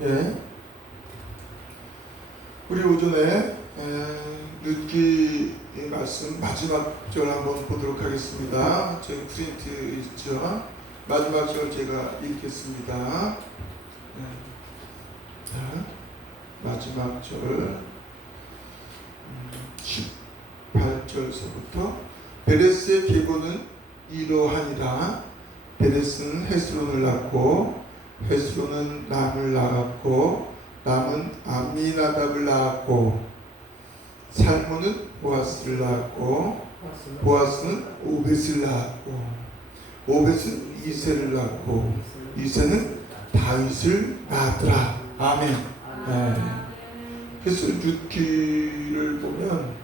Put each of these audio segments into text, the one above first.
예. 우리 오전에 룻기 말씀 마지막 절 한번 보도록 하겠습니다. 저희 프린트 있죠. 마지막 절 제가 읽겠습니다. 자, 마지막 절 18절서부터 베레스의 계보는 이러하니라. 베레스는 헤스론을 낳고 헤스론은 람을 낳았고 람은 암미나답을 낳았고 살몬은 보아스를 낳았고 보아스는 오벳을 낳았고 오벳은 이새를 낳고 이새는 다윗을 낳았더라. 아멘. 네. 그래서 룻기를 보면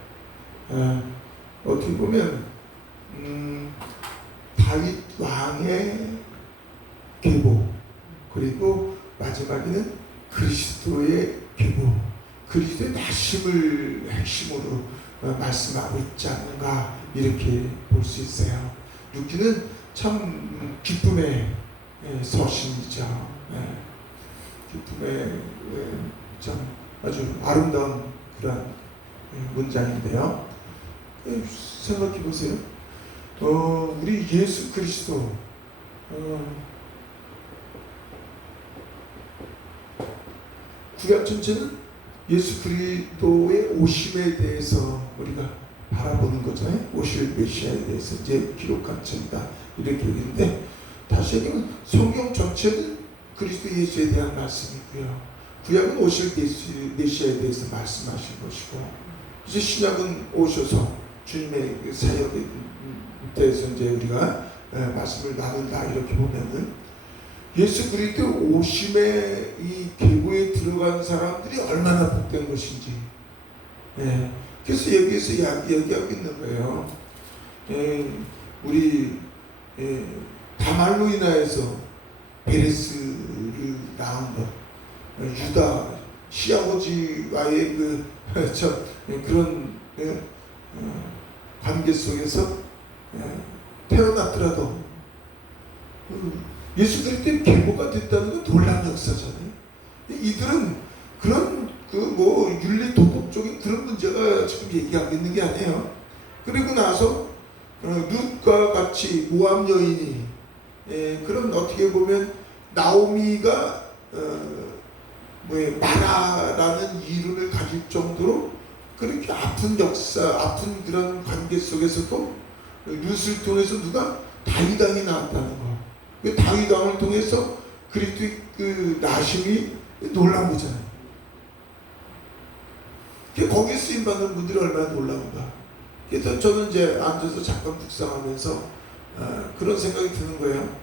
어떻게 보면 다윗 왕의 계보, 그리고 마지막에는 그리스도의 계보, 그리스도의 나심을 핵심으로 말씀하고 있지 않는가, 이렇게 볼 수 있어요. 룻기는 참 기쁨의 서신이죠. 기쁨의 참 아주 아름다운 그런 문장인데요. 생각해 보세요. 우리 예수 그리스도 구약 전체는 예수 그리스도의 오심에 대해서 우리가 바라보는 거잖아요. 오실 메시아에 대해서 이제 기록한 책이다, 이렇게 얘기했는데, 다시 얘기하면 성경 전체는 그리스도 예수에 대한 말씀이고요, 구약은 오실 메시아에 대해서 말씀하신 것이고, 이제 신약은 오셔서 주님의 사역에 대해서 이제 우리가 말씀을 나눈다, 이렇게 보면은 예수 그리스도 오심의 이 계보에 들어간 사람들이 얼마나 복된 것인지, 그래서 여기에서 이야기하고 있는 거예요. 우리 다말로 인하여서 베레스를 낳은 것, 유다 시아버지와의 그런 관계 속에서 태어났더라도 예수 그리스도의 계보가 됐다는 건 놀라운 역사잖아요. 이들은 그런 윤리 도덕적인 그런 문제가 지금 얘기하고 있는 게 아니에요. 그리고 나서 룻과 같이 모압 여인이 그런, 어떻게 보면 나오미가 마라라는 이름을 가질 정도로 그렇게 아픈 역사, 아픈 그런 관계 속에서도 룻을 통해서 누가 다윗 왕이 나왔다는 거. 그 다윗 왕을 통해서 그리스도의 그 나심이 놀라운 거잖아요. 거기에 쓰임받는 분들이 얼마나 놀라운가. 그래서 저는 이제 앉아서 잠깐 묵상하면서 그런 생각이 드는 거예요.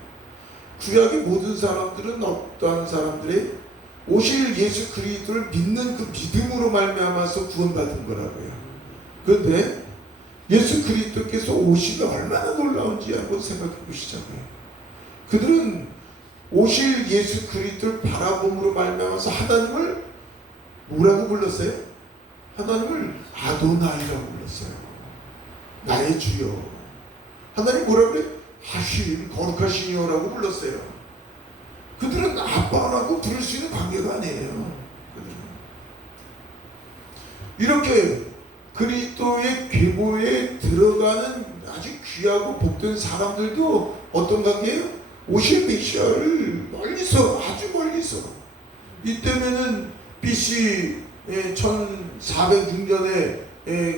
구약의 모든 사람들은 어떠한 사람들이 오실 예수 그리스도를 믿는 그 믿음으로 말미암아서 구원받은 거라고요. 그런데 예수 그리스도께서 오시면 얼마나 놀라운지 한번 생각해 보시자고요. 그들은 오실 예수 그리스도를 바라봄으로 말미암아서 하나님을 뭐라고 불렀어요? 하나님을 아도나이라고 불렀어요. 나의 주여. 하나님 뭐라고 그래? 하심, 거룩하신 이여라고 불렀어요. 그들은 아빠라고 부를 수 있는 관계가 아니에요. 그들은 이렇게 그리스도의 계보에 들어가는 아주 귀하고 복된 사람들도 어떤 관계예요? 오실 메시아를 멀리서, 아주 멀리서, 이때면은 BC 1406년에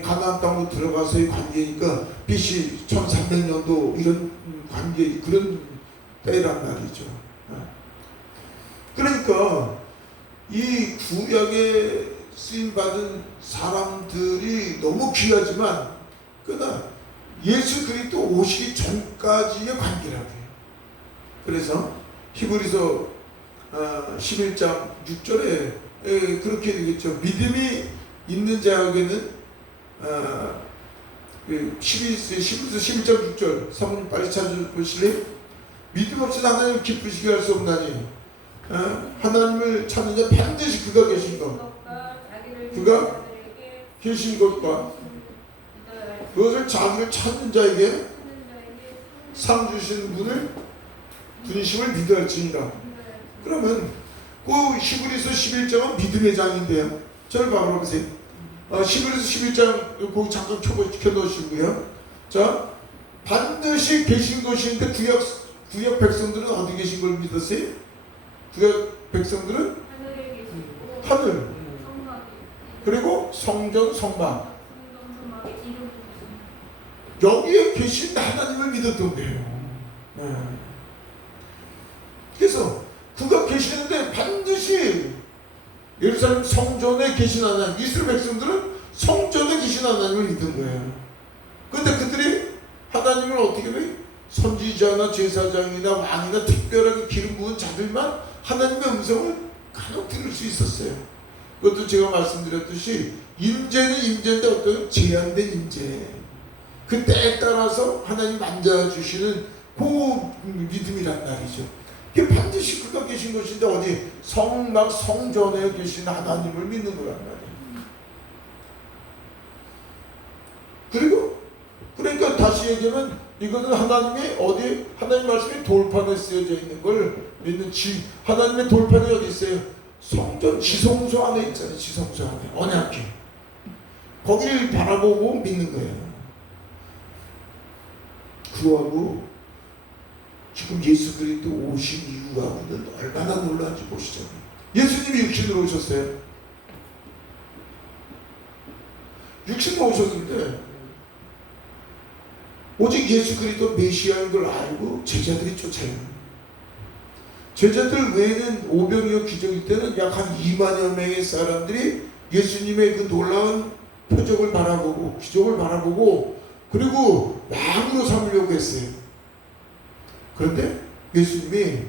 가나안 땅으로 들어가서의 관계니까 BC 1300년도 이런 관계, 그런 때란 말이죠. 그러니까 이 구약에 쓰임받은 사람들이 너무 귀하지만, 그러나 예수 그리스도 오시기 전까지의 관계라고 해요. 그래서 히브리서 11장 6절에 그렇게 되겠죠. 믿음이 있는 자에게는 11장 6절, 사모님 빨리 찾아보실래요? 믿음 없이 하나님을 기쁘시게 할 수 없나니 하나님을 찾는 자 반드시 그가 계신 것, 그가 계신 것과 그것을 자기를 찾는 자에게 상 주시는 분을 분심을 믿어할지니라. 그러면 그 히브리서 11장은 믿음의 장인데요. 저를 봐보세요. 히브리서 11장 거기 잠깐 켜놓으시고요. 자, 반드시 계신 것인데 구약 백성들은 어디 계신 걸 믿었어요? 구약 백성들은 하늘에 계시고 하늘, 성막에 그리고 성전, 성막, 성막에 이름 여기에 계신 하나님을 믿었던 거예요. 네. 그래서 그가 계시는데 반드시 예루살렘 성전에 계신 하나님, 이스라엘 백성들은 성전에 계신 하나님을 믿은 거예요. 그런데 그들이 하나님을 어떻게 해? 선지자나 제사장이나 왕이나 특별하게 기름 부은 자들만 하나님의 음성을 간혹 들을 수 있었어요. 그것도 제가 말씀드렸듯이 임재는 임재인데 어떤 제한된 임재, 그 때에 따라서 하나님 만져주시는 그 믿음이란 말이죠. 그게 반드시 그가 계신 것인데 어디 성막 성전에 계신 하나님을 믿는 거란 말이에요. 그리고 그러니까 다시 얘기하면 이거는 하나님의 어디 하나님 말씀이 돌판에 쓰여져 있는 걸 믿는 하나님의 돌판이 어디 있어요? 성전 지성소 안에 있잖아요. 지성소 안에 언약궤 거기를 바라보고 믿는 거예요. 그하고 지금 예수 그리스도 오신 이유하고는 얼마나 놀라운지 보시죠. 예수님이 육신으로 오셨어요. 육신으로 오셨는데 오직 예수 그리스도 메시아인 걸 알고 제자들이 쫓아요. 제자들 외에는 오병이어 기적일 때는 약 한 2만여 명의 사람들이 예수님의 그 놀라운 표적을 바라보고 기적을 바라보고 그리고 왕으로 삼으려고 했어요. 그런데 예수님이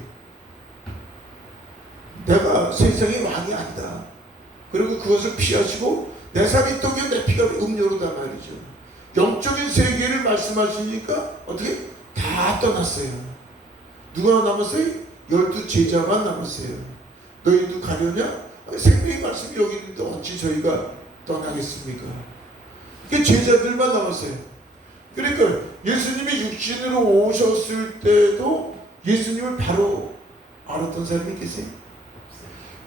내가 세상의 왕이 아니다. 그리고 그것을 피하시고 내 살이 떡이요 내 피가 음료로다 말이죠. 영적인 세계를 말씀하시니까 어떻게 다 떠났어요. 누가 남았어요? 12 제자만 남았어요. 너희도 가려냐? 생명의 말씀이 여기 있는데 어찌 저희가 떠나겠습니까? 그 제자들만 남았어요. 그러니까 예수님이 육신으로 오셨을 때도 예수님을 바로 알았던 사람이 계세요?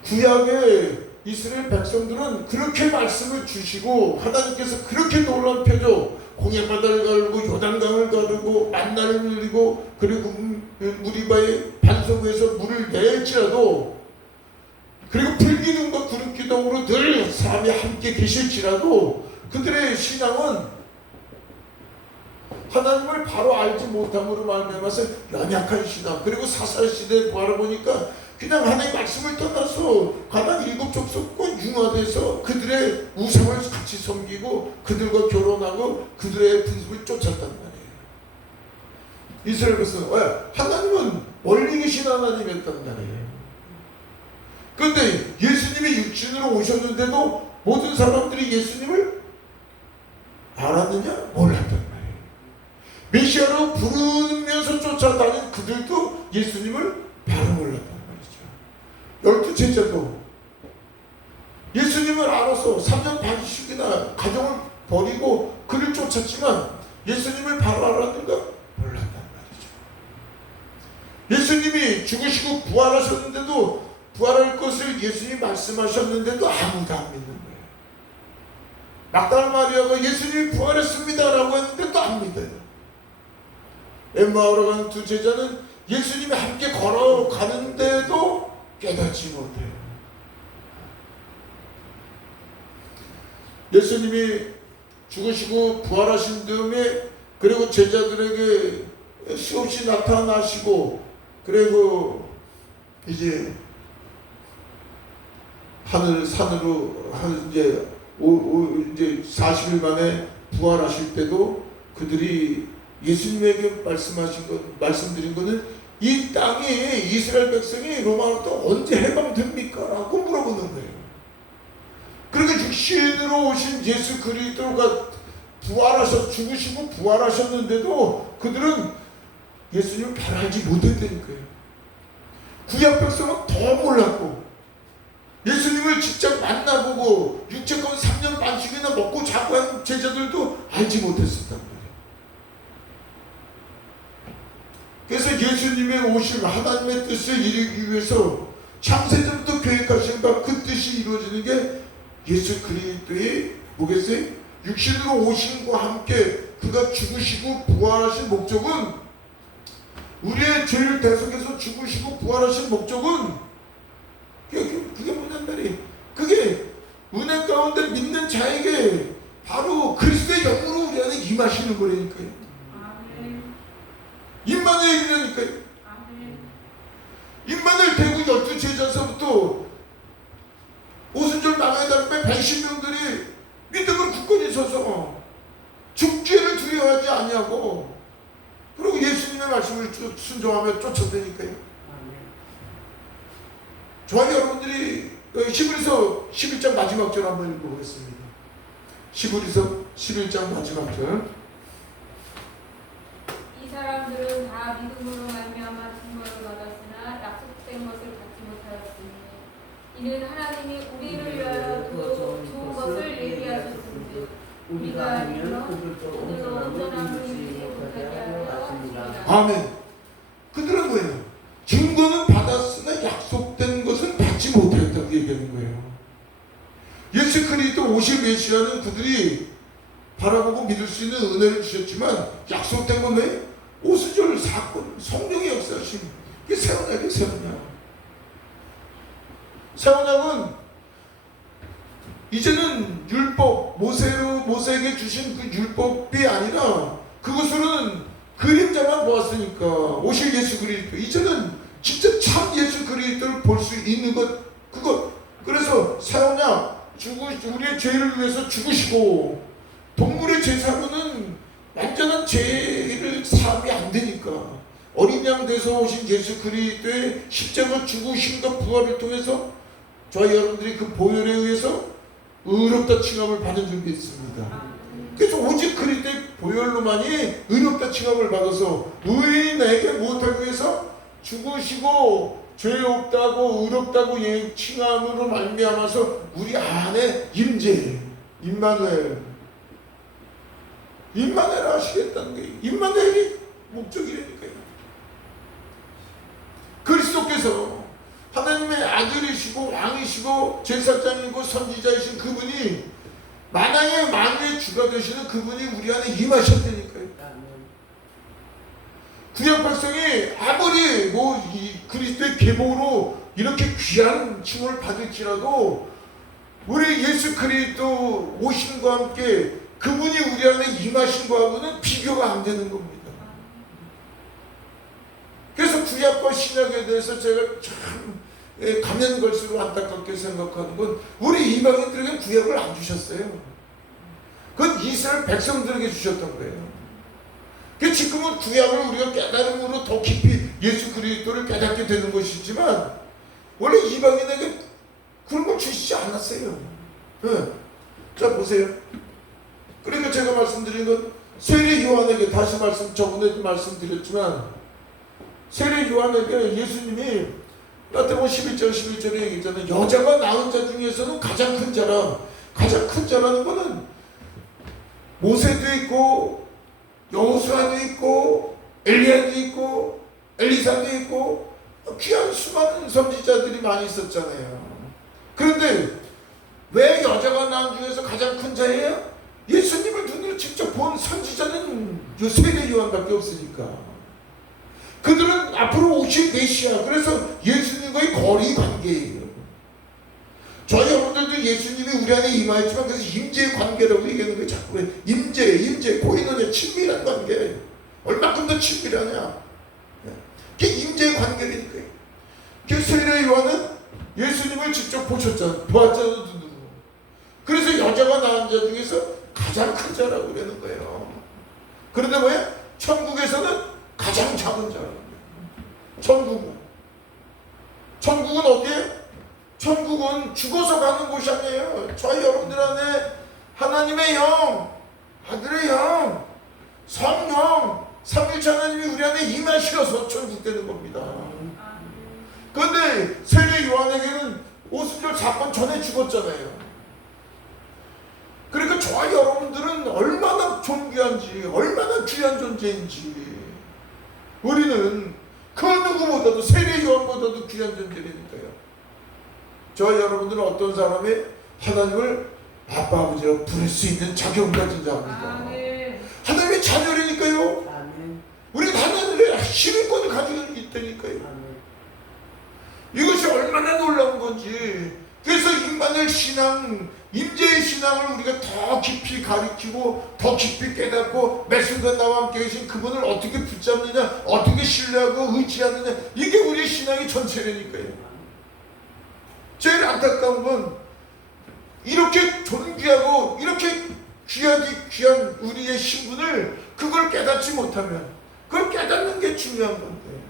구약의 이스라엘 백성들은 그렇게 말씀을 주시고 하나님께서 그렇게 놀라운 표적 홍해바다를 가르고 요단강을 가르고 만나를 누리고 그리고 무리바의 반석 위에서 물을 낼지라도 그리고 불기둥과 구름기둥으로 늘 사람이 함께 계실지라도 그들의 신앙은 하나님을 바로 알지 못함으로 말미암아서 연약한 신앙 그리고 사사시대에 바라보니까 그냥 하나님의 말씀을 떠나서 가난 일곱 족속과 융화돼서 그들의 우상을 같이 섬기고 그들과 결혼하고 그들의 분습을 쫓았단 말이에요. 이스라엘 백성은 하나님은 멀리 계신 하나님이었단 말이에요. 그런데 예수님이 육신으로 오셨는데도 모든 사람들이 예수님을 알았느냐? 몰랐단 말이에요. 메시아로 부르면서 쫓아다닌 그들도 예수님을 바로 몰랐단 말이죠. 12 제자도 예수님을 알아서 3년 반씩이나 가정을 버리고 그를 쫓았지만 예수님을 바로 알았는가? 몰랐단 말이죠. 예수님이 죽으시고 부활하셨는데도 부활할 것을 예수님이 말씀하셨는데도 아무도 안 믿는 거예요. 막달라 마리아가 예수님이 부활했습니다 라고 했는데도 안 믿어요. 엠마오로 간 두 제자는 예수님이 함께 걸어가는데도 깨닫지 못해요. 예수님이 죽으시고 부활하신 다음에 그리고 제자들에게 수없이 나타나시고 그리고 이제 산으로 이제 40일 만에 부활하실 때도 그들이 예수님에게 말씀드린 것은 이 땅에 이스라엘 백성이 로마로부터 언제 해방됩니까? 라고 물어보는 거예요. 그러니까 육신으로 오신 예수 그리스도가 죽으시고 부활하셨는데도 그들은 예수님을 바로 알지 못했다는 거예요. 구약 백성은 더 몰랐고 예수님을 직접 만나보고 육체권 3년 반씩이나 먹고 자고 한 제자들도 알지 못했었단 말이에요. 그래서 예수님의 오실 하나님의 뜻을 이루기 위해서 창세전부터 계획하신 바 그 뜻이 이루어지는 게 예수 그리스도의 뭐겠어요? 육신으로 오심과 함께 그가 죽으시고 부활하신 목적은, 우리의 죄를 대속해서 죽으시고 부활하신 목적은 그게 뭐냔 말이에요. 그게 은혜 가운데 믿는 자에게 바로 그리스도의 영으로 우리 안에 임하시는 거라니까요. 아멘. 임마누엘이라니까요. 아멘. 임마누엘 대구 12제자서부터 오순절 나가야 될 110명들이 믿음으로 굳건히 서서 죽죄를 두려워하지 아니하고, 그리고 예수님의 말씀을 순종하며 쫓아다니까요. 저와 여러분들이 히브리서 11장 마지막 절 한번 읽어보겠습니다. 히브리서 11장 마지막 절. 이 사람들은 다 믿음으로 말미암아 증거를 받았으나 약속된 것을 받지 못하였으니 이는 하나님이 우리를 위하여 좋은 것을 예비하셨은즉 우리가 아니면 그들로 온전함을 이루지 못하게 하려 하십니다. 아멘. 그들은 뭐예요? 증거는 받았으나 약속된 것은 받지 못했다고 얘기하는 거예요. 예수 그리스도 오실 메시아는 그들이 바라보고 믿을 수 있는 은혜를 주셨지만, 약속된 건 왜? 오순절 사건, 성령의 역사심. 이게 새 언약이에요, 새 언약. 새 언약은 이제는 율법, 모세에게 주신 그 율법이 아니라 그것으로는 그림자만 보았으니까 오실 예수 그리스도, 이제는 진짜 참 예수 그리스도를 볼 수 있는 것, 그것. 그래서 새 언약, 우리의 죄를 위해서 죽으시고, 동물의 제사로는 완전한 죄를 사함이 안 되니까 어린 양 돼서 오신 예수 그리스도의 십자가 죽으심과 부활을 통해서 저와 여러분들이 그 보혈에 의해서 의롭다 칭함을 받은 줄이 있습니다. 그래서 오직 그리스도의 보혈로만이 의롭다 칭함을 받아서 의인에게 무엇하기 위해서 죽으시고 죄 없다고 의롭다고 칭함으로 말미암아서 우리 안에 임재, 임마누엘 하시겠다는 게, 임마누엘이 목적이라니까요. 그리스도께서 하나님의 아들이시고 왕이시고 제사장이고 선지자이신 그분이, 만왕의 만유의 주가 되시는 그분이 우리 안에 임하셨다니까요. 구약 백성이 아무리 이 그리스도의 계보로 이렇게 귀한 칭을 받을지라도 우리 예수 그리스도 오심과 함께 그분이 우리 안에 임하신 거하고는 비교가 안 되는 겁니다. 그래서 구약과 신약에 대해서 제가 참 가면 갈수록 안타깝게 생각하는 건, 우리 이방인들에게 구약을 안 주셨어요. 그건 이스라엘 백성들에게 주셨던 거예요. 지금은 구약을 우리가 깨달음으로 더 깊이 예수 그리스도를 깨닫게 되는 것이지만, 원래 이방인에게 그런 걸 주시지 않았어요. 네. 자 보세요. 그러니까 제가 말씀드린 건, 세례 요한에게, 다시 저번에도 말씀드렸지만, 세례 요한에게 예수님이 마태복음 11장 11절에 얘기했잖아요. 여자가 낳은 자 중에서는 가장 큰 자라. 가장 큰 자라는 거는 모세도 있고 여호수아도 있고 엘리야도 있고 엘리사도 있고 귀한 수많은 선지자들이 많이 있었잖아요. 그런데 왜 여자가 낳은 중에서 가장 큰 자예요? 예수님을 눈으로 직접 본 선지자는 세례 요한밖에 없으니까. 그들은 앞으로 오실 메시아, 그래서 예수님과의 거리 관계예요. 저희 여러분들도 예수님이 우리 안에 임하였지만, 그래서 임재의 관계라고 얘기하는 거예요. 자꾸 임재, 코이노냐, 친밀한 관계. 얼마큼 더 친밀하냐. 그게 임재의 관계니까요. 그래서 세례 요한은 예수님을 직접 보았잖아요, 눈으로. 그래서 여자가 낳은 자 중에서 가장 큰 자라고 그러는 거예요. 그런데 뭐야? 천국에서는 가장 작은 자라고. 천국은 어디에? 천국은 죽어서 가는 곳이 아니에요. 저희 여러분들 안에 하나님의 영, 아들의 영, 성령, 삼위일체 하나님이 우리 안에 임하시어서 천국 되는 겁니다. 그런데 세례 요한에게는 오순절 사건 전에 죽었잖아요. 그러니까 저와 여러분들은 얼마나 존귀한지, 얼마나 귀한 존재인지, 우리는 그 누구보다도, 세례 요한보다도 귀한 존재라니까요. 저와 여러분들은 어떤 사람이 하나님을 아빠 아버지라고 부를 수 있는 자격을 가진 자입니다. 아멘. 하나님의 자녀라니까요. 아멘. 우리는 하나님의 시민권을 가지고 있다니까요. 아멘. 이것이 얼마나 놀라운 건지. 그래서 임마누엘 신앙, 임재의 신앙을 우리가 더 깊이 가르치고 더 깊이 깨닫고 매 순간 나와 함께 계신 그분을 어떻게 붙잡느냐, 어떻게 신뢰하고 의지하느냐, 이게 우리의 신앙의 전체라니까요. 제일 안타까운 건 이렇게 존귀하고 이렇게 귀한 우리의 신분을 그걸 깨닫지 못하면, 그걸 깨닫는 게 중요한 건데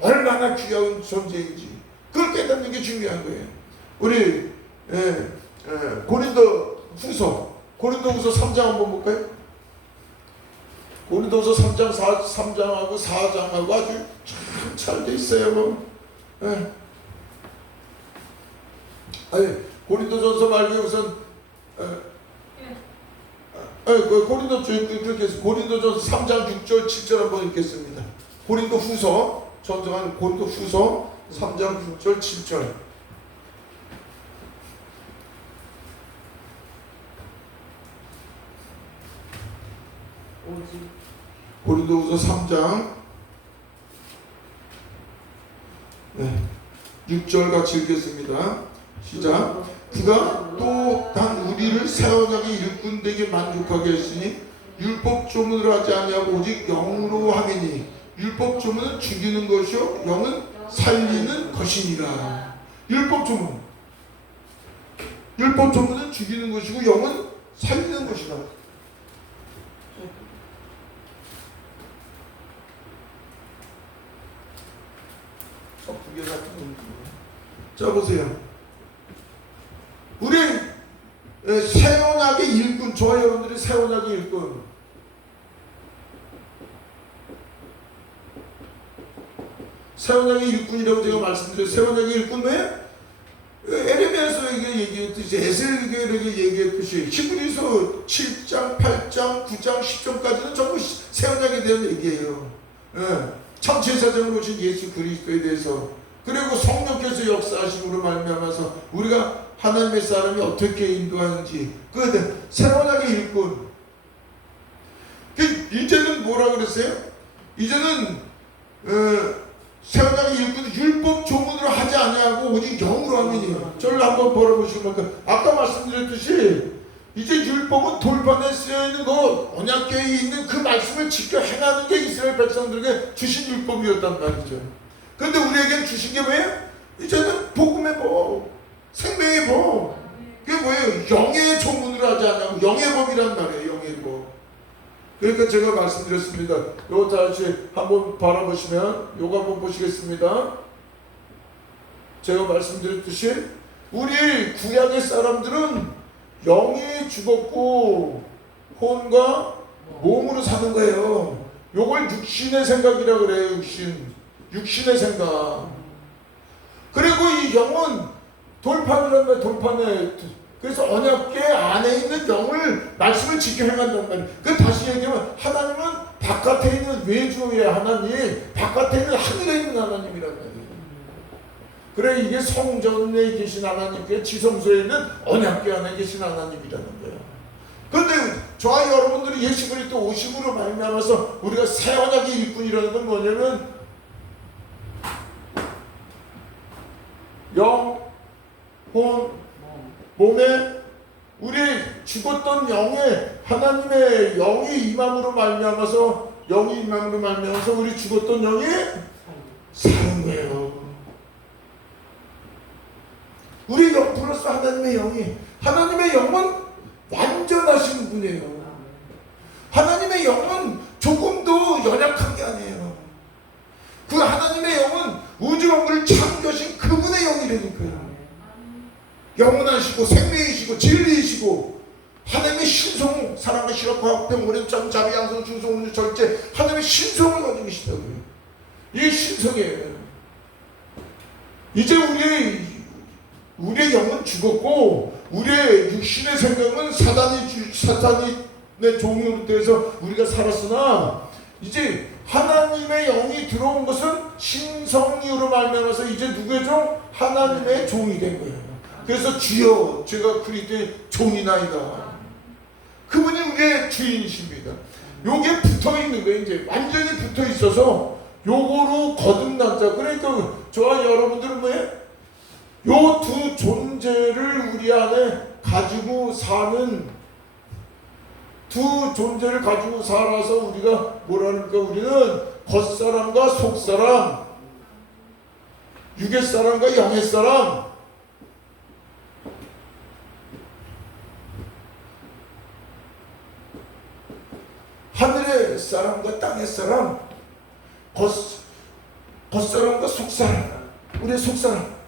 얼마나 귀한 존재인지 그걸 깨닫는 게 중요한 거예요. 우리 고린도후서 3장 한번 볼까요? 고린도후서 3장하고 4장하고 아주 참 잘 돼 있어요. 뭐. 아니, 고린도전서 말고 우선 고린도전서 3장 6절 7절 한번 읽겠습니다. 고린도후서 전정한 고린도후서 3장 6절 7절. 오직 고린도후서 3장 6절 같이 읽겠습니다. 시작. 그가 또 단 우리를 새 언약의 일꾼되게 만족하게 했으니 율법 조문을 하지 아니하고 오직 영으로 하매니 율법 조문은 죽이는 것이요 영은 살리는 것이니라. 율법 조문은 죽이는 것이고 영은 살리는 것이라. 두개 같은 자 보세요. 우리 새 언약의 일꾼, 저와 여러분들이 새 언약의 일꾼. 새 언약의 일꾼이라고 제가 말씀드렸어요. 새 언약의 일꾼 왜? 에레미야서에게 얘기했듯이, 에스겔에게 얘기했듯이, 히브리서 7장, 8장, 9장, 10장까지는 전부 새 언약에 대한 얘기예요. 참 제사장으로 오신 예수 그리스도에 대해서, 그리고 성령께서 역사하심으로 말미암아서 우리가 하나님의 사람이 어떻게 인도하는지, 그 새 언약의 일꾼. 이제는 뭐라 그랬어요? 이제는 새 언약의 일꾼은 율법 조문으로 하지 아니하고 오직 영으로 하면이에요. 저를 한번 바라보시면, 아까 말씀드렸듯이 이제 율법은 돌판에 쓰여있는 것, 언약궤에 있는 그 말씀을 지켜 행하는 게 이스라엘 백성들에게 주신 율법이었단 말이죠. 그런데 우리에겐 주신 게 뭐예요? 이제는 복음의 법, 생명의 법. 그게 뭐예요? 영의 조문으로 하지 않냐고, 영의 법이란 말이에요. 영의 법. 그러니까 제가 말씀드렸습니다. 요거 다시 한번 바라보시면, 요거 한번 보시겠습니다. 제가 말씀드렸듯이 우리 구약의 사람들은 영이 죽었고 혼과 몸으로 사는 거예요. 요걸 육신의 생각이라 그래요. 육신의 생각. 그리고 이 영은 돌판이란 말이에요. 돌판에. 그래서 언약궤 안에 있는 영을, 말씀을 지켜 행한단 말이에요. 그 다시 얘기하면 하나님은 바깥에 있는 외주의 하나님, 바깥에 있는 하늘에 있는 하나님이란 말이에요. 그래, 이게 성전에 계신 하나님께, 지성소에 있는 언약궤 안에 계신 하나님이라는 거예요. 그런데 저와 여러분들이 예수 그리스도 오심으로 말미암아서 우리가 새 언약의 일꾼이라는 건 뭐냐면, 영, 혼, 몸에 우리 죽었던 영에 하나님의 영이 임함으로 말미암아서, 우리 죽었던 영이 사는 거예요. 우리 영 플러스 하나님의 영은 완전하신 분이에요. 하나님의 영은 조금도 연약한 게 아니에요. 그 하나님의 영은 우주 만물을 창조하신 그분의 영이라니까요. 영원하시고 생명이시고 진리이시고 하나님의 신성, 사랑과 실력, 화학, 병, 점, 자비, 양성, 중성, 운주, 절제, 하나님의 신성을 가지고 계시다고요. 이게 신성이에요. 이제 우리의 영은 죽었고 우리의 육신의 생각은 사탄의 종으로 돼서 우리가 살았으나, 이제 하나님의 영이 들어온 것은 신성리로 말미암아서 이제 누구의 종? 하나님의 종이 된 거예요. 그래서 주여 제가 그리스도의 종이나이다. 그분이 우리의 주인이십니다. 요게 붙어 있는 거예요. 이제 완전히 붙어 있어서 요거로 거듭난 자. 그러니까 저와 여러분들은 뭐예요? 요 두 존재를 우리 안에 가지고 사는, 두 존재를 가지고 살아서 우리가 뭐라니까, 우리는 겉사람과 속사람, 육의사람과 영의사람, 하늘의 사람과 땅의 사람, 겉사람과 속사람, 우리의 속사람.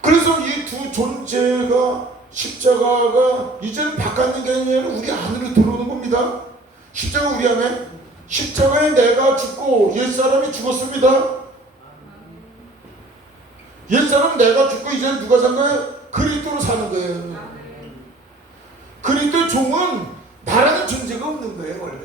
그래서 이 두 존재가, 십자가가 이제는 바뀌는 게 아니라 우리 안으로 들어오는 겁니다. 십자가 우리 안에, 십자가에 내가 죽고 옛사람이 죽었습니다. 옛사람 내가 죽고 이제는 누가 산 거예요? 그리스도로 사는 거예요. 그리스도의 종은 나라는 존재가 없는 거예요. 원래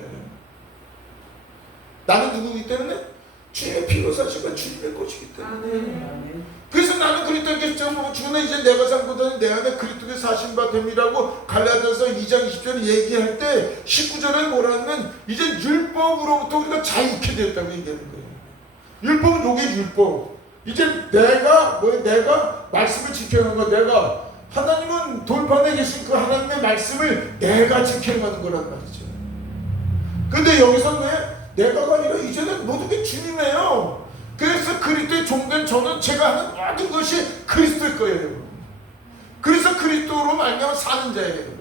나는 누구이기 때문에? 주님의 피로 사시고 주님의 것이기 때문에. 그래서 나는 그리스도께 죽으면 이제 내가 산 것은 내 안에 그리스도께 사신 바 됨이라고 갈라디아서 2장 20절에 얘기할 때 19절에 뭐라 하면 이제 율법으로부터 우리가 자유케 되었다고 얘기하는 거예요. 율법은 요게 율법. 이제 내가 말씀을 지켜야 하는 거, 내가 하나님은 돌판에 계신 그 하나님의 말씀을 내가 지켜야 하는 거란 말이죠. 근데 여기서는 내가가 아니라 이제는 모든 게 주님이에요. 그래서 그리스도의 종된 저는 제가 하는 모든 것이 그리스도의 거예요. 그래서 그리스도로 말미암아 사는 자예요.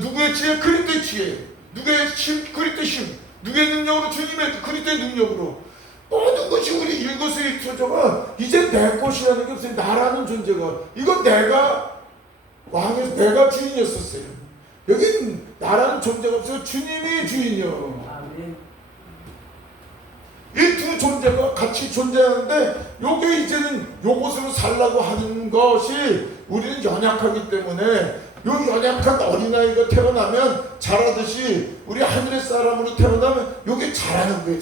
누구의 지혜? 그리스도의 지혜. 누구의 힘? 그리스도의 힘. 누구의 능력으로? 주님의 그리스도의 능력으로. 모든 것이 우리 일거수일투족은 이제 내 것이라는 게 없어요. 나라는 존재가. 이건 내가 왕에서 내가 주인이었었어요. 여기는 나라는 존재가 없어요. 주님이 주인이요. 이 두 존재가 같이 존재하는데 요게 이제는 요것으로 살라고 하는 것이, 우리는 연약하기 때문에 요 연약한 어린아이가 태어나면 자라듯이 우리 하늘의 사람으로 태어나면 요게 자라는 거예요.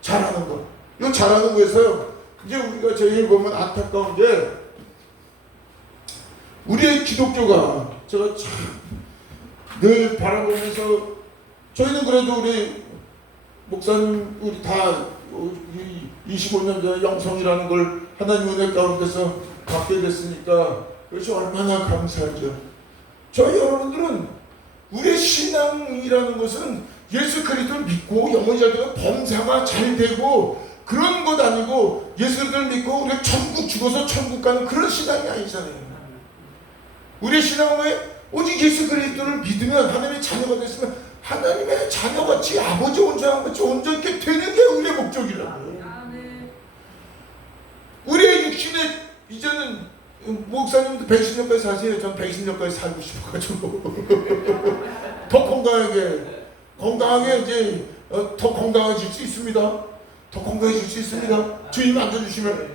자라는 거. 요 자라는 거에서요. 이제 우리가 제일 보면 안타까운 게, 우리의 기독교가 제가 참 늘 바라보면서, 저희는 그래도 우리 목사님 우리 다 25년 전에 영성이라는 걸 하나님 은혜 가운데서 받게 됐으니까 그것이 얼마나 감사하죠. 저희 여러분들은 우리의 신앙이라는 것은 예수 그리스도를 믿고 영혼이 잘 되고 범사가 잘 되고 그런 것 아니고, 예수 그리스도를 믿고 우리가 천국 죽어서 천국 가는 그런 신앙이 아니잖아요. 우리의 신앙은 왜? 오직 예수 그리스도를 믿으면 하나님의 자녀가 됐으면 하나님의 자녀같이, 아버지 온전한같이 온전하게 되는 게 우리의 목적이라고요. 우리의 육신에 이제는, 목사님도 110년까지 사세요. 전 110년까지 살고 싶어가지고 더 건강하게 이제 더 건강해질 수 있습니다. 더 건강해질 수 있습니다. 주님 앉아주시면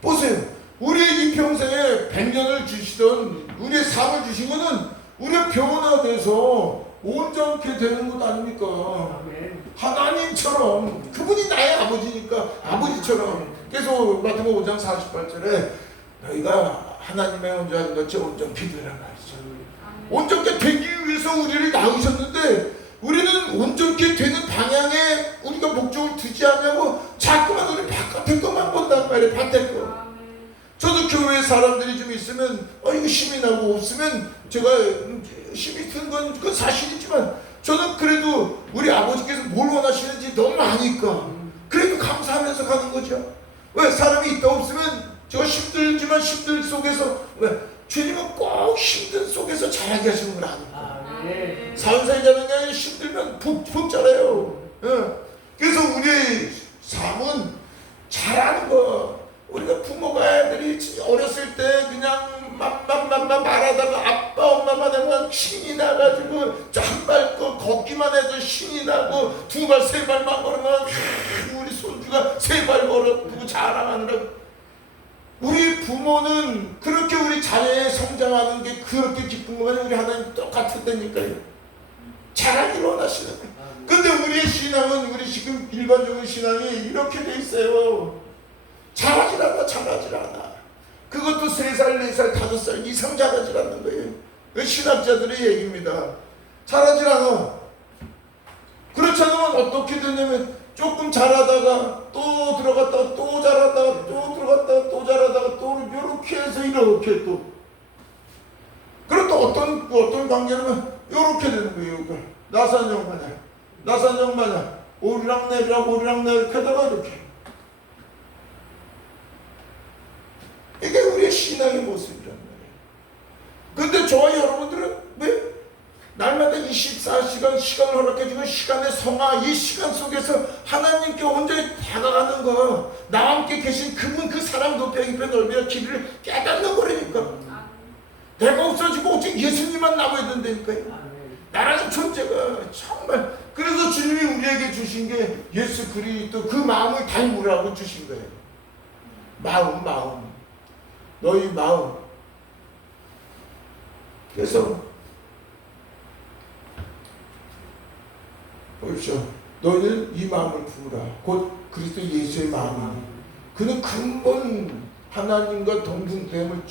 보세요. 우리의 이 평생에 100년을 주시던 우리의 삶을 주신 것은 우리가 변화돼서 온전케 되는 것 아닙니까? 하나님처럼, 그분이 나의 아버지니까 아버지처럼. 그래서 마태복음 5장 48절에 너희가 하나님의 온전한 것이 온전케 되란 말이죠. 온전케 되기 위해서 우리를 낳으셨는데, 우리는 온전케 되는 방향에 우리가 목적을 두지 않냐고 자꾸만 우리 바깥의 것만 본단 말이에요. 바깥의 것. 저도 교회 사람들이 좀 있으면 이거 힘이 나고, 없으면 제가 힘이 든 건 그건 사실이지만, 저는 그래도 우리 아버지께서 뭘 원하시는지 너무 아니까 그래도 감사하면서 가는 거죠. 왜? 사람이 있다 없으면 제가 힘들지만 힘들 속에서, 왜? 주님은 꼭 힘든 속에서 자라게 하시는 걸 아니까. 사회사에 자는 게 아니라 힘들면 푹 자라요. 그래서 우리의 삶은 잘하는 거. 우리가 부모가 애들이 어렸을 때 그냥 말하다가 아빠 엄마만 하면 신이 나가지고 한 발 걷기만 해도 신이 나고, 두 발 세 발만 걸으면 우리 손주가 세 발 걸어두고 자랑하느라. 우리 부모는 그렇게 우리 자녀의 성장하는 게 그렇게 기쁜 거면 우리 하나님 똑같은 데니까요. 자라기를 원하시는 거예요. 근데 우리의 신앙은, 우리 지금 일반적인 신앙이 이렇게 돼 있어요. 잘하질 않아. 그것도 3살, 4살, 5살 이상 잘하질 않는 거예요. 그 신학자들의 얘기입니다. 잘하질 않아. 그렇지 않으면 어떻게 되냐면 조금 잘하다가 또 들어갔다가 또 잘하다가 또 들어갔다가 또 잘하다가 또 이렇게 해서 이렇게 또. 그리고 또 어떤 관계는 이렇게 되는 거예요. 나산형 마냥 오리락 내리락 하다가 이렇게. 이게 우리의 신앙의 모습이란 말이에요. 근데 저와 여러분들은 왜? 날마다 24시간 시간을 허락해주는 시간의 성화, 이 시간 속에서 하나님께 온전히 다가가는 거, 나와 함께 계신 그분, 그 사람 높여 깊여 넓혀 길이를 깨닫는 거라니까. 내가 없어지고 오직 예수님만 남아야 된다니까요. 나라는 존재가 정말. 그래서 주님이 우리에게 주신 게 예수 그리스도, 그 마음을 닮으라고 주신 거예요. 마음, 너희 마음. 그래서 보십시오. 너희는 이 마음을 품으라. 곧 그리스도 예수의 마음이니 그는 근본 하나님과 동등됨을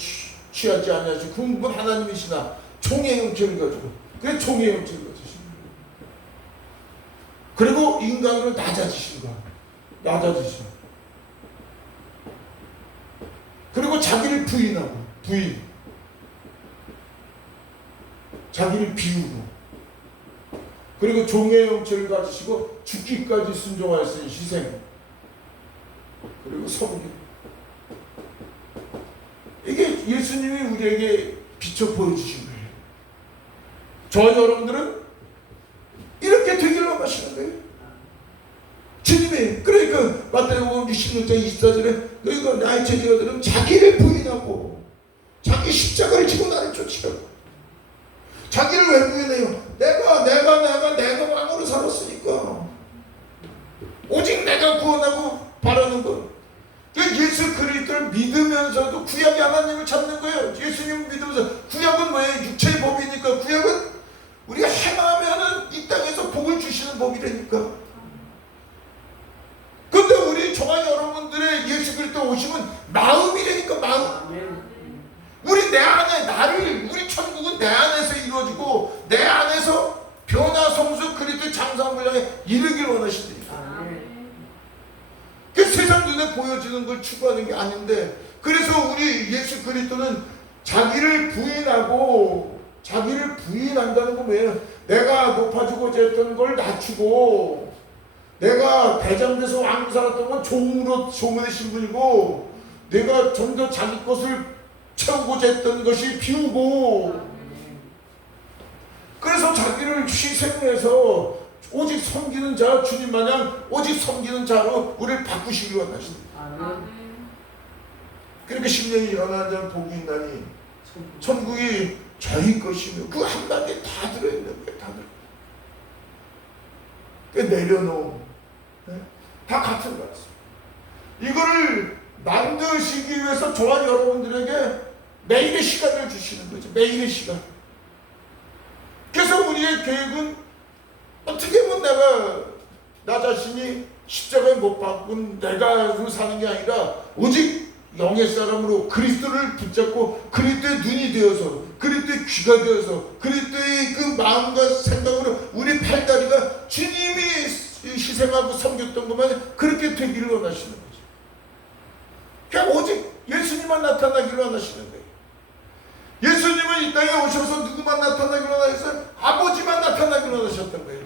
취하지 아니하시고 근본 하나님이시나 총의 형체를 가지고, 그래 총의 형체를 가지신 거예요. 그리고 인간으로 낮아지신 거야. 그리고 자기를 부인하고 자기를 비우고, 그리고 종의 형체를 가지시고 죽기까지 순종하였으니 희생, 그리고 섬김. 이게 예수님이 우리에게 비춰 보여주신 거예요. 저와 여러분들은 이렇게 되기를 원하시는 거예요. 주님이. 그러니까 마태복음 16장 24절에 너희가 나의 제자가 되면 자기를 부인하고 자기 십자가를 지고 나를 쫓으라고. 자기를 왜 부인해요? 내가 왕으로 살았으니까. 오직 내가 구원하고 바라는 것. 예수 그리스도를 믿으면서도 구약의 하나님을 찾는 거예요. 예수님을 믿으면서. 구약은 뭐예요? 육체의 법이니까. 구약은 우리가 행하면은 이 땅에서 복을 주시는 법이라니까. 근데 우리 저와 여러분들의 예수 그리스도 오심은 마음이라니까. 마음. 우리 내 안에 우리 천국은 내 안에서 이루어지고 내 안에서 변화 성수 그리스도의 장성을 향해 이르기를 원하시더니까. 그 세상 눈에 보여지는 걸 추구하는 게 아닌데, 그래서 우리 예수 그리스도는 자기를 부인한다는 건 뭐예요? 내가 높아지고자 했던 걸 낮추고, 내가 대장돼서 왕으로 살았던 건 종의 신분이고, 내가 좀 더 자기 것을 채우고자 했던 것이 비우고, 그래서 자기를 희생해서 오직 섬기는 자, 주님 마냥 오직 섬기는 자로 우리를 바꾸시기 원하십니다. 그러니까 심령이 일어나는 자는 복이 있나니 천국이 저희 것이며, 그 한마디에 다 들어있는 거예요. 다 들어있는. 내려놓음, 다 같은 거였어요. 이거를 만드시기 위해서 저와 여러분들에게 매일의 시간을 주시는 거죠. 매일의 시간. 그래서 우리의 계획은 어떻게 보면 나 자신이 십자가에 못 박은 내가 사는 게 아니라 오직 영의 사람으로 그리스도를 붙잡고 그리스도의 눈이 되어서, 그리스도의 귀가 되어서, 그리스도의 그 마음과 생각으로 우리 팔다리가 주님이 희생하고 섬겼던 것만 그렇게 되기를 원하시는 거죠. 그냥 오직 예수님만 나타나기를 원하시는 거예요. 예수님은 이 땅에 오셔서 누구만 나타나기를 원하셨어요? 아버지만 나타나기를 원하셨던 거예요.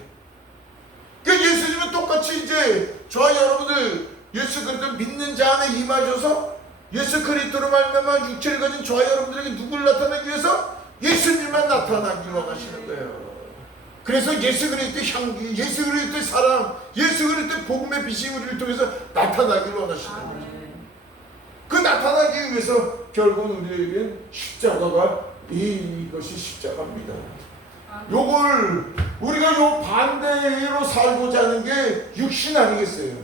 그러니까 예수님은 똑같이 이제 저와 여러분들 예수 그리스도 믿는 자 안에 임하셔서 예수 그리스도로 말미암아 육체를 가진 저와 여러분들에게 누구를 나타내기 위해서 예수님만 나타나기를 원하시는 거예요. 그래서 예수 그리스도의 향기, 예수 그리스도의 사랑, 예수 그리스도의 복음의 빛이 우리를 통해서 나타나기를 원하시는 거예요. 그 나타나기 위해서 결국은 우리에겐 십자가가 이것이 십자가입니다. 요걸 우리가 요 반대로 살고자 하는 게 육신 아니겠어요?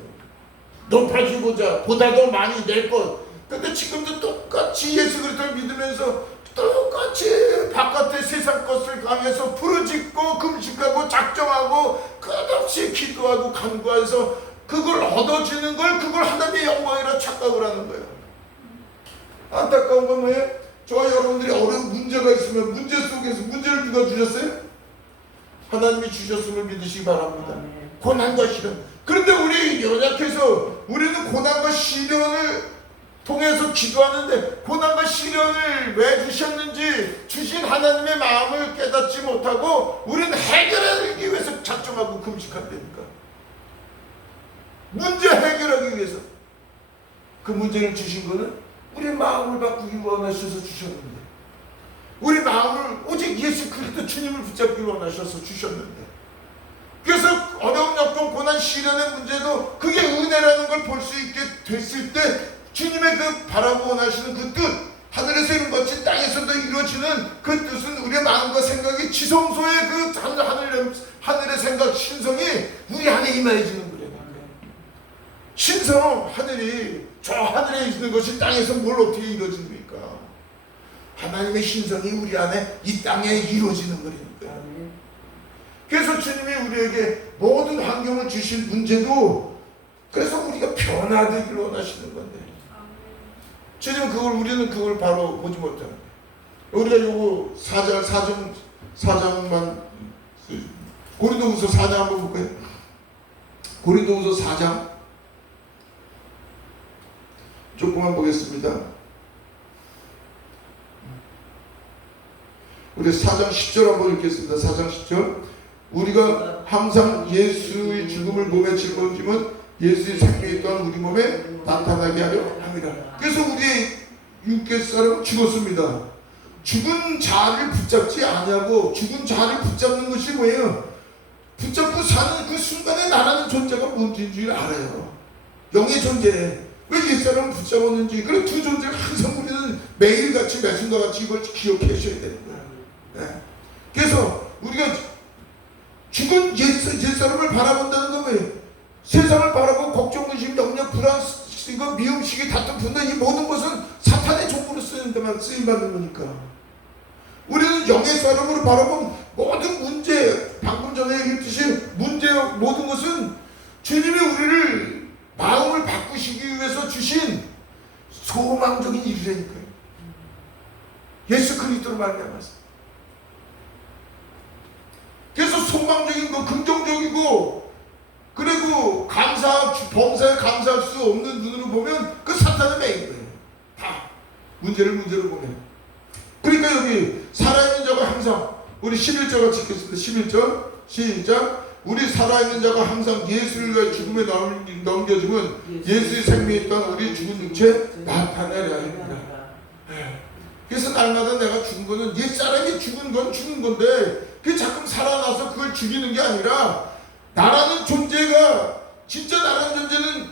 높아지고자, 보다 더 많이 낼 것. 근데 지금도 똑같이 예수 그리스도를 믿으면서 똑같이 바깥의 세상 것을 향해서 부르짖고 금식하고 작정하고 끝없이 기도하고 간구해서 그걸 얻어지는 걸 그걸 하나님의 영광이라 착각을 하는 거예요. 안타까운 건 뭐예요? 저와 여러분들이 어려운 문제가 있으면 문제 속에서 문제를 누가 주셨어요? 하나님이 주셨음을 믿으시기 바랍니다. 고난과 시련. 그런데 우리 연약해서 우리는 고난과 시련을 통해서 기도하는데 고난과 시련을 왜 주셨는지 주신 하나님의 마음을 깨닫지 못하고 우리는 해결하기 위해서 작정하고 금식한다니까. 문제 해결하기 위해서. 그 문제를 주신 거는 우리 마음을 바꾸기 원하셔서 주셨는데, 우리 마음을 오직 예수 그리스도 주님을 붙잡기 원하셔서 주셨는데, 그래서 어려움, 역경, 고난, 시련의 문제도 그게 은혜라는 걸 볼 수 있게 됐을 때 주님의 그 바라고 원하시는 그 뜻, 하늘에서 이룬것이 땅에서도 이루어지는 그 뜻은 우리의 마음과 생각이 지성소의 그 하늘의 생각, 신성이 우리 안에 임하여지는 거예요. 신성, 하늘이, 저 하늘에 있는 것이 땅에서 뭘 어떻게 이루어집니까? 하나님의 신성이 우리 안에 이 땅에 이루어지는 거니까. 그래서 주님이 우리에게 모든 환경을 주신 문제도 그래서 우리가 변화되기를 원하시는 건데, 주님은 우리는 그걸 바로 보지 못하는 거예요. 우리가 요거 4장만 고린도후서 4장 한번 볼까요? 고린도후서 4장 조금만 보겠습니다. 우리 4장 10절 한번 읽겠습니다. 4장 10절. 우리가 항상 예수의 죽음을 몸에 짊어지면 예수의 생명이 또한 우리 몸에 나타나게 하려 합니다. 그래서 우리의 육계사람은 죽었습니다. 죽은 자를 붙잡지 아니하고 죽은 자를 붙잡는 것이 뭐예요? 붙잡고 사는 그 순간에 나라는 존재가 뭔지인 줄 알아요. 영의 존재. 왜 옛사람을 붙잡았는지. 그래 두 존재를 항상 우리는 매일같이 매순간같이 이걸 기억하셔야 되는 거예요. 네. 그래서 우리가 죽은 옛사람을 바라본다는 건 뭐예요? 세상을 바라보고 걱정, 의심, 염려, 불안, 이거 미움시기, 다툼, 분노 이 모든 것은 사탄의 종으로 쓰임받는 거니까. 우리는 영의 사람으로 바라본 모든 문제, 방금 전에 얘기했듯이 문제 모든 것은 주님이 우리를 마음을 바꾸시기 위해서 주신 소망적인 일이라니까요. 예수 그리스도로 말미암아서. 그래서 소망적인 거, 긍정적이고, 그리고 범사에 감사할 수 없는 눈으로 보면 그 사탄의 매인 거예요. 다 문제로 보면. 그러니까 여기 살아있는 자가 항상, 우리 11절 같이 읽겠습니다. 11절 시작. 우리 살아있는 자가 항상 예수를 위해 죽음에 넘겨지면 예수의 생명이 있던 우리 죽은 육체 나타내려 합니다. 그래서 날마다 내가 죽은 거는 옛사람이 죽은 건 죽은 건데 그게 자꾸 살아나서 그걸 죽이는 게 아니라 나라는 존재가, 진짜 나라는 존재는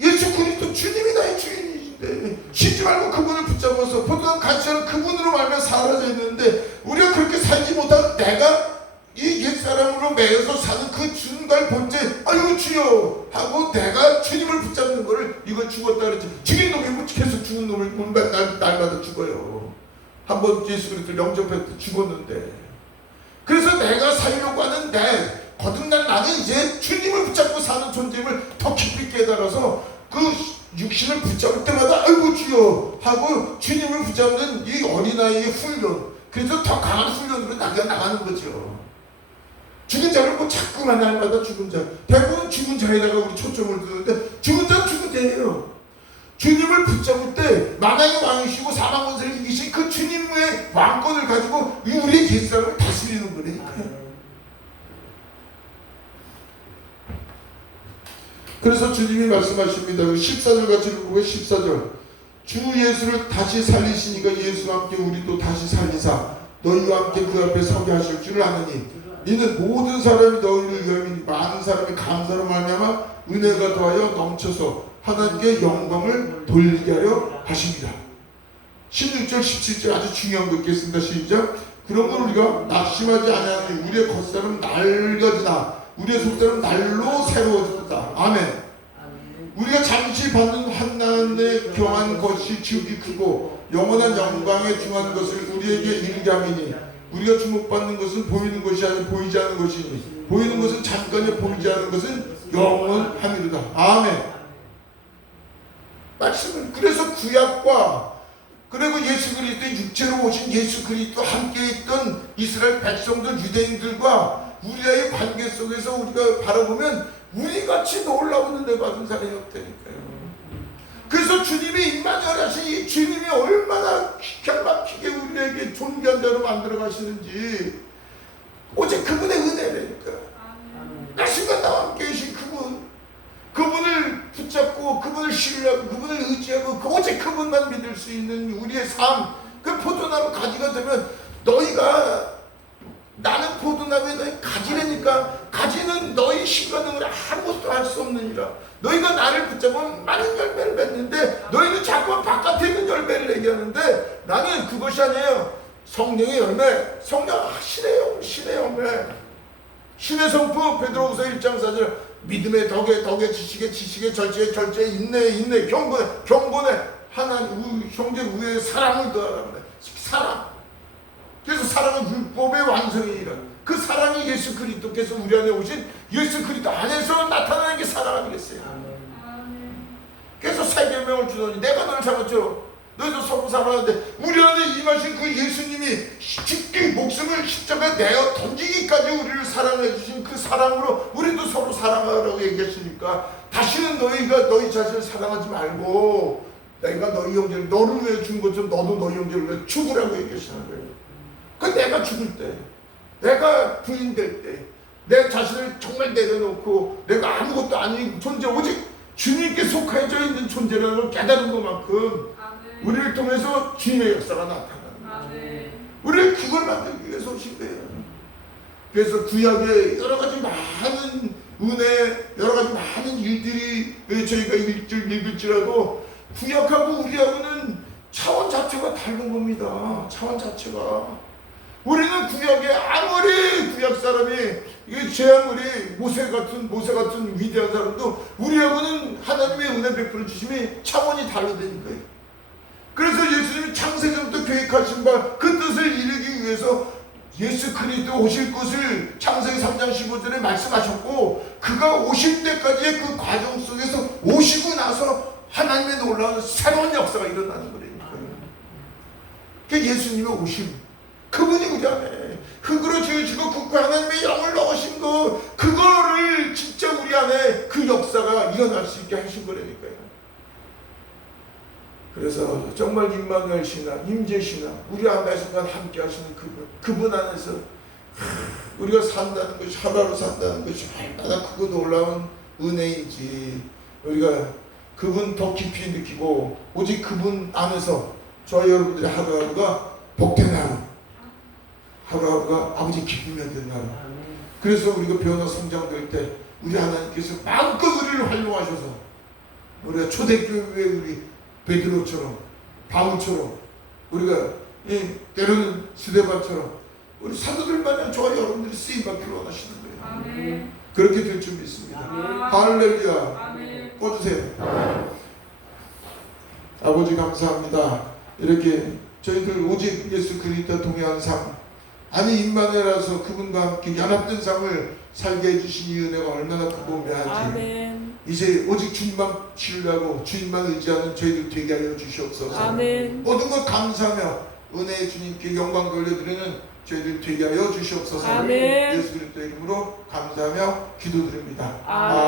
예수 그리스도 주님이 나의 주인이신데 쉬지 말고 그분을 붙잡아서 보통 같이는 그분으로 말면 사라져 있는데 우리가 그렇게 살지 못한 내가 이 옛사람으로 매여서 사는 그 순간 본체, 아이고 주여 하고 내가 주님을 붙잡는 거를 이걸 죽었다 그랬지. 죽인 놈이 뭐 계속 죽은 놈을 날마다 죽어요. 한번 예수 그리스도 영접할 때 죽었는데. 그래서 내가 살려고 하는 거듭난 나는 이제 주님을 붙잡고 사는 존재임을 더 깊이 깨달아서 그 육신을 붙잡을 때마다 아이고 주여 하고 주님을 붙잡는 이 어린아이의 훈련, 그래서 더 강한 훈련으로 나가는 거죠. 죽은 자를 뭐 자꾸만 날마다 죽은 자, 대부분 죽은 자에다가 우리 초점을 두는데 죽은 자는 죽은 자예요. 주님을 붙잡을 때 만왕의 왕이시고 사망 권세를 이기신 그 주님의 왕권을 가지고 우리의 옛사람을 다스리는 거니까요. 그래서 주님이 말씀하십니다. 14절 같이 읽어보고 14절. 주 예수를 다시 살리시니까 예수와 함께 우리도 다시 살리사 너희와 함께 그 앞에 서게 하실 줄 아느니 이는 모든 사람이 너희를 위하여 많은 사람이 감사로 말미암아 은혜가 더하여 넘쳐서 하나님께 영광을 돌리게 하려 하십니다. 16절 17절 아주 중요한 거 있겠습니다. 시작. 그러므로 우리가 낙심하지 아니하니 우리의 겉사람은 낡아지나 우리의 속사람은 날로 새로워졌다. 아멘. 우리가 잠시 받는 환난에 경한 것이 지극히 크고 영원한 영광에 중한 것을 우리에게 이르게 함이니 우리가 주목받는 것은 보이는 것이 아니라 보이지 않는 것이니 보이는 것은 잠깐에 보이지 않는 것은 영원함이로다. 아멘. 말씀은 그래서 구약과 그리고 예수 그리스도의 육체로 오신 예수 그리스도 함께 있던 이스라엘 백성들 유대인들과 우리와의 관계 속에서 우리가 바라보면 우리같이 놀라운 은혜 받은 사람이 없다니까요. 그래서 주님이 임마누엘 하신 이 주님이 얼마나 기가 막히게 우리에게 존귀한 자로 만들어 가시는지 오직 그분의 은혜라니까. 나 순간 나와 함께 계신 그분을 붙잡고 그분을 신뢰하고 그분을 의지하고 오직 그분만 믿을 수 있는 우리의 삶, 그 포도나무 가지가 되면 너희가 나는 포도나무에 너희 가지라니까 가지는 너희 신관능으로 아무것도 할 수 없느니라. 너희가 나를 붙잡으면 많은 열매를 맺는데 너희는 자꾸만 바깥에 있는 열매를 얘기하는데 나는 그것이 아니에요. 성령의 열매, 신의 열매, 신의 성품. 베드로후서 1장 4절 믿음의 덕에 지식에 절제에 인내에 경건에 하나님 형제 우애에 사랑을 더하라. 사랑. 그래서 사랑은 율법의 완성이니라. 그 사랑이 예수 그리스도께서 우리 안에 오신 예수 그리스도 안에서 나타나는 게 사랑 아니겠어요? 그래서 새 계명을 주더니 내가 너를 사랑했죠. 너희도 서로 사랑하는데 우리 안에 임하신 그 예수님이 깊게 목숨을 십자가에 내어 던지기까지 우리를 사랑해 주신 그 사랑으로 우리도 서로 사랑하라고 얘기하시니까 다시는 너희가 너희 자신을 사랑하지 말고 내가 너희 형제를 너를 위해 준 것처럼 너도 너희 형제를 위해 죽으라고 얘기하시는 거예요. 그 내가 죽을 때, 내가 부인될 때, 내 자신을 정말 내려놓고 내가 아무것도 아닌 존재 오직 주님께 속해져 있는 존재라는 걸 깨달은 것만큼 우리를 통해서 주님의 역사가 나타나는, 우리를 그걸 만들기 위해서 오신 거예요. 그래서 구약에 여러 가지 많은 은혜, 여러 가지 많은 일들이 저희가 읽을지라도 구약하고 우리하고는 차원 자체가 다른 겁니다. 차원 자체가. 우리는 구약에 아무리 구약 사람이 제 아무리 모세 같은 위대한 사람도 우리하고는 하나님의 은혜 베풀어 주심이 차원이 다르다니까요. 그래서 예수님이 창세전부터 계획하신 바 그 뜻을 이루기 위해서 예수 그리스도 오실 것을 창세기 3장 15절에 말씀하셨고 그가 오실 때까지의 그 과정 속에서 오시고 나서 하나님의 놀라운 새로운 역사가 일어나는 거라니까요. 그게 예수님의 오심, 그분이 우리 안에 흙으로 지으시고 그 하나님의 영을 넣으신 거 그거를 진짜 우리 안에 그 역사가 일어날 수 있게 하신 거라니까요. 그래서 정말 임마누엘 신앙, 임재 신앙, 우리 안에 순간 함께 하시는 그분 안에서 우리가 산다는 것이 하루하루 산다는 것이 얼마나 크고 놀라운 은혜인지 우리가 그분 더 깊이 느끼고 오직 그분 안에서 저와 여러분들의 하루하루가 복된 하루하루가 아버지 기쁨이 얻는 하루. 그래서 우리가 변화 성장될 때 우리 하나님께서 마음껏 우리를 활용하셔서 우리가 초대교회의 우리 베드로처럼 바울처럼 우리가 때로는 스데반처럼 우리 사도들만이 저와 여러분들이 쓰임받기를 원하시는 거예요. 그렇게 될 줄 믿습니다. 할렐루야. 꺼주세요. 아버지 감사합니다. 이렇게 저희들 오직 예수 그리스도 동행한 삶, 아니 임마누엘라서 그분과 함께 연합된 삶을 살게 해주신 이 은혜가 얼마나 크고 매한지 이제 오직 주님만 신뢰하고 주님만 의지하는 저희들 되게 하여 주시옵소서. 아멘. 모든 것 감사하며 은혜의 주님께 영광 돌려드리는 저희들 되게 하여 주시옵소서. 아멘. 예수 그리스도의 이름으로 감사하며 기도드립니다. 아멘.